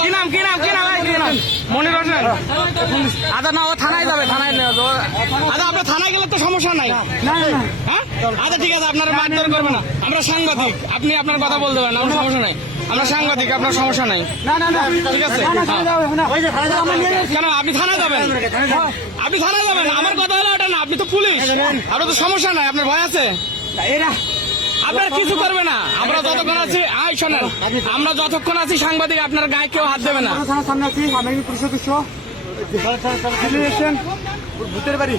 কি নাম কি নাম কি নাম কি নাম মনির হোসেন। আচ্ছা না ও থানায় যাবে থানায় নিয়ে আচ্ছা আপনার থানায় গেলে তো সমস্যা নাই। হ্যাঁ? আচ্ছা ঠিক আছে আপনার মারধর করবে না। আমরা সাংবাদিক আপনি আপনার কথা বলতে পারেন আমার সমস্যা নাই। আমরা সাংবাদিক আপনার সমস্যা নাই। ঠিক আছে? কেন আপনি থানায় যাবেন? আপনি থানায় যাবেন আমার কথা হলো ওটা না আপনি তো পুলিশ। আপনার তো সমস্যা নাই আপনার ভয় আছে? আপনার কিছু করবে না। আমরা যতক্ষণ আছি আই শোনেন। আমরা যতক্ষণ আছি সাংবাদিক আপনার গায়ে কেউ হাত দেবে না। সামনে আছি আমি পুলিশ সদস্য ভূতের বাড়ি।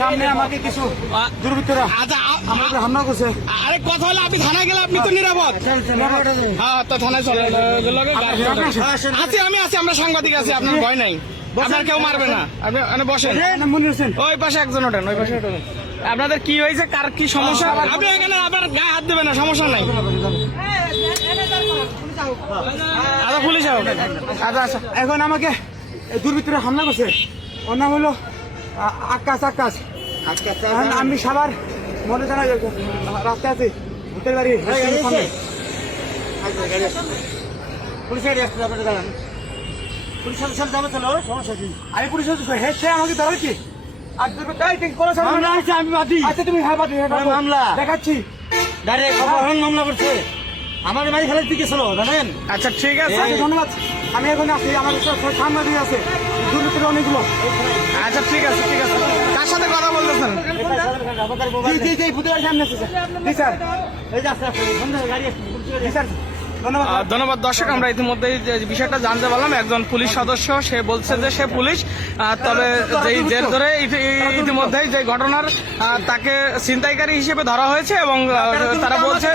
সামনে আমাকে কিছু দুর্বৃত্তরা। আচ্ছা হামলা করছে। আরে কথা হলো আপনি থানায় গেলে আপনি তো নিরাপদ। হ্যাঁ তো থানায় চলে আছি আমি আছি আমরা সাংবাদিক আছি আপনার ভয় নাই। আপনার কেউ মারবে না। আপনি আপনি বসেন। ওই পাশে একজন ওঠেন ওই পাশে ওঠেন। আপনাদের কি হয়েছে? কার কি সমস্যা? আপনি এখানে আপনার গায়ে হাত দেবেন না সমস্যা নাই। আচ্ছা পুলিশ আচ্ছা আচ্ছা এখন আমাকে দুর্বৃত্তরা হামলা করছে। ওর নাম হলো আকাশ আকাশ। এখন আমি সবার মনে জানা রাস্তায় আছি ভূতের বাড়ি সামনে। পুলিশ গাড়ি আসছে আপনাদের দাঁড়ান পুলিশ সদস্য যাবে চলো সমস্যা কি? আমি পুলিশ সদস্য হ্যাঁ সে আমাকে ধরে কি? আমি বাদী। আচ্ছা তুমি হ্যাঁ বাদী হ্যাঁ মামলা। দেখাচ্ছি। ডাইরেক্ট অপহরণ মামলা করছে। আমার বাড়ি ফেলে দিকে ছিল জানেন? আচ্ছা ঠিক আছে। আচ্ছা, ধন্যবাদ। আমি এখন আছি আমার সামনে দিয়ে আছে। দুর্বৃত্তরা অনেকগুলো। আচ্ছা ঠিক আছে ঠিক আছে। কার সাথে কথা বলতেছেন? জি জি জি ভূতের সামনে আছে। জি স্যার। এই যে আস্তে আস্তে বন্ধ গাড়ি আসছে গাড়ি জি স্যার। ধন্যবাদ। ধন্যবাদ দর্শক। আমরা ইতিমধ্যেই যে বিষয়টা জানতে পারলাম একজন পুলিশ সদস্য সে বলছে যে সে পুলিশ তবে যেই জের ধরে ইতিমধ্যেই যে ঘটনার তাকে ছিনতাইকারী হিসেবে ধরা হয়েছে এবং তারা বলছে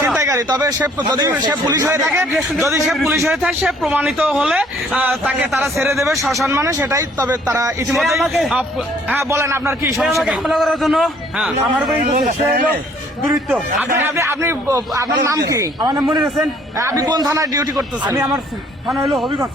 ছিনতাইকারী। তবে সে যদি সে পুলিশ হয়ে থাকে যদি সে পুলিশ হয়ে থাকে সে প্রমাণিত হলে তাকে তারা ছেড়ে দেবে সসম্মানে সেটাই তবে তারা ইতিমধ্যে হ্যাঁ বলেন আপনার কি সমস্যা করার জন্য হ্যাঁ। আমার আপনি আপনি আপনি আপনার নাম কি? আমার নাম মনির হোসেন। আপনি কোন থানায় ডিউটি করতেছেন? আমি আমার থানা হলো হবিগঞ্জ।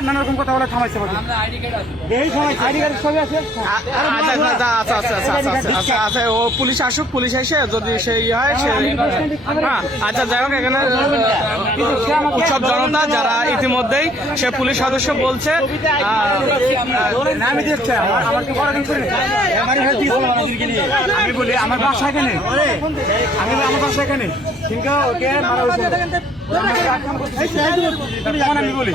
নানা কথা বলে থামাইছে আচ্ছা ও পুলিশ আসুক পুলিশ এসে যদি সেই হয় সে আচ্ছা যাই হোক এখানে উৎসব জনতা যারা ইতিমধ্যেই সে পুলিশ সদস্য বলছে আমি বলি আমার বাসা আমি বলি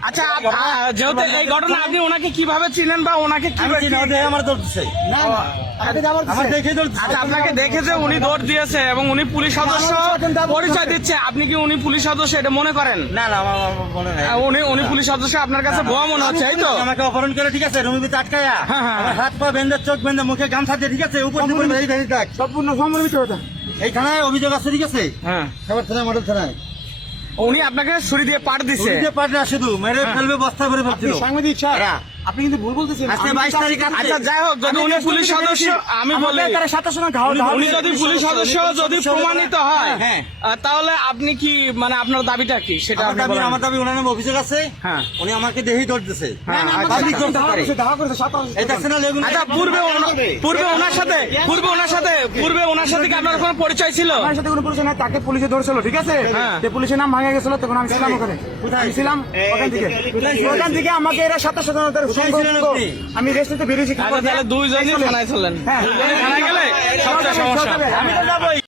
আচ্ছা যেহেতু এই ঘটনা আপনি ওনাকে কীভাবে চিনেন বা ওনাকে আমি কীভাবে চিনি ওদের আমার দৌড়ছে আমার দেখে দৌড়ছে আচ্ছা আপনাকে দেখেছে উনি দৌড় দিয়েছে এবং উনি পুলিশ সদস্য পরিচয় দিচ্ছে আপনি কি উনি পুলিশ সদস্য এটা মনে করেন? না না আমার আমার মনে নাই। উনি উনি পুলিশ সদস্য আপনার কাছে ভুয়া মনে হচ্ছে এই তো? আমাকে অপহরণ করে ঠিক আছে রুমি ভিতরে আটকায়া। হ্যাঁ, হ্যাঁ, হাত পা বেঁধে চোখ বেঁধে মুখে গামছা দিয়ে ঠিক আছে উপর দেখ। সম্পূর্ণ এই থানায় অভিযোগ আছে ঠিক আছে? হ্যাঁ। খাবার থানায় মডেল থানায়। উনি আপনাকে ছুরি দিয়ে পাট দিছে। দিয়ে পাট না শুধু মেরে ফেলবে বস্তা করে ফেলছিল। সাংবাদিক স্যার। আপনি কিন্তু ভুল বলতেছেন। আজকে 22 তারিখ। আচ্ছা যাই হোক যদি উনি পুলিশ সদস্য আমি বলি। তারা সময় ঘাও উনি যদি পুলিশ সদস্য যদি প্রমাণিত হয় হ্যাঁ। তাহলে আপনি কি মানে আপনার দাবিটা কি? সেটা আমার দাবি আমার দাবি নামে অভিযোগ আছে। হ্যাঁ। উনি আমাকে দেহি দিছে হ্যাঁ, আচ্ছা, পাবলিক আচ্ছা। সাত এই দেখছেন লেগুন। আচ্ছা পূর্বে পূর্বে ওনার সাথে পূর্বে ওনার সাথে পূর্বে ওনার সাথে কি আপনার কোনো পরিচয় ছিল? আমার সাথে কোনো পরিচয় নাই তাকে পুলিশে ধরছিল ঠিক আছে? হ্যাঁ। যে পুলিশের নাম ভাঙা গেছিল তখন আমি ছিলাম ওখানে। আমি ছিলাম ওখান থেকে। ওখান থেকে আমাকে এরা সাথে কোথায় আপনি? আমি রেস্টুরেন্টে বেরিয়েছি দুইজনই থানায় চলেন হ্যাঁ। থানায় গেলে সবচেয়ে সমস্যা। আমি তো যাবোই।